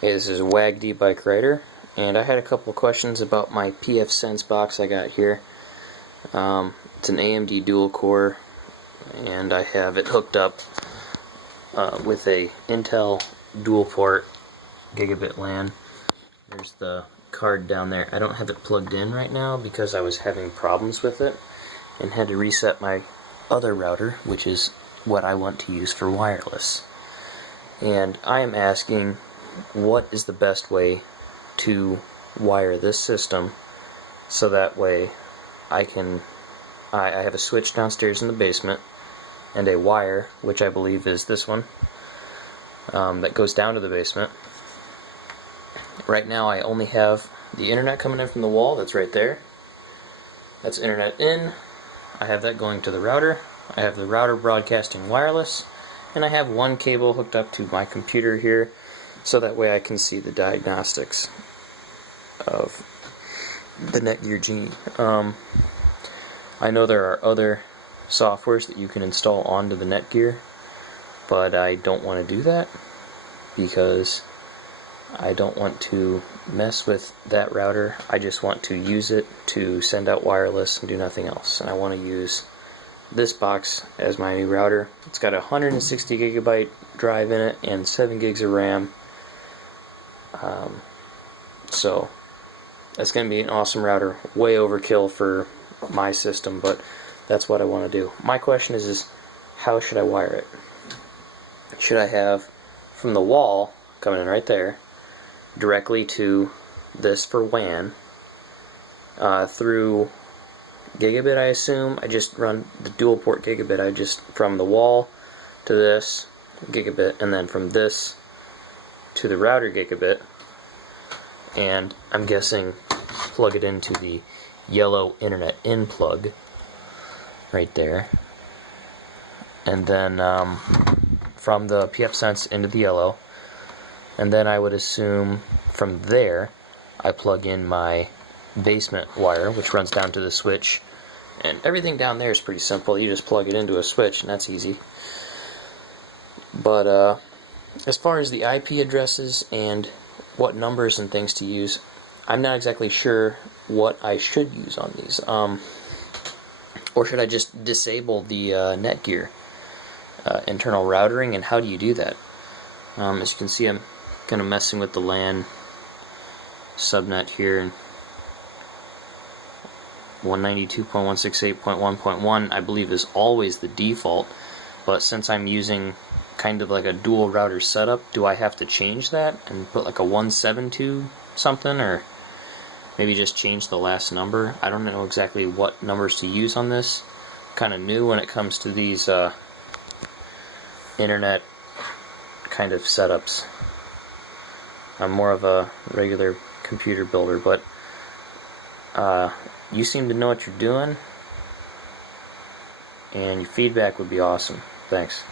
Hey, this is WagD Bike Rider, and I had a couple of questions about my pfsense box I got here. It's an AMD dual core, and I have it hooked up with a Intel dual port gigabit LAN. There's the card down there. I don't have it plugged in right now because I was having problems with it and had to reset my other router, which is what I want to use for wireless. And I am asking, what is the best way to wire this system so that way I have a switch downstairs in the basement and a wire, which I believe is this one, that goes down to the basement. Right now I only have the internet coming in from the wall. That's right there. That's internet in. I have that going to the router. I have the router broadcasting wireless, and I have one cable hooked up to my computer here so that way I can see the diagnostics of the Netgear Genie. I know there are other softwares that you can install onto the Netgear, but I don't want to do that because I don't want to mess with that router. I just want to use it to send out wireless and do nothing else. And I want to use this box as my new router. It's got a 160 gigabyte drive in it and 7 gigs of RAM. So that's going to be an awesome router. Way overkill for my system, but that's what I want to do. My question is how should I wire it? Should I have from the wall coming in right there directly to this for WAN through gigabit? I assume I just run the dual port gigabit. I just from the wall to this gigabit, and then from this to the router gigabit, and I'm guessing plug it into the yellow internet in plug right there, and then from the pfsense into the yellow, and then I would assume from there I plug in my basement wire, which runs down to the switch, and everything down there is pretty simple. You just plug it into a switch and that's easy. But as far as the IP addresses and what numbers and things to use, I'm not exactly sure what I should use on these. Or should I just disable the Netgear internal routering, and how do you do that? As you can see, I'm kind of messing with the LAN subnet here, and 192.168.1.1 I believe is always the default, but since I'm using kind of like a dual router setup, do I have to change that and put like a 172 something, or maybe just change the last number? I don't know exactly what numbers to use on this. Kind of new when it comes to these internet kind of setups. I'm more of a regular computer builder, but you seem to know what you're doing, and your feedback would be awesome. Thanks.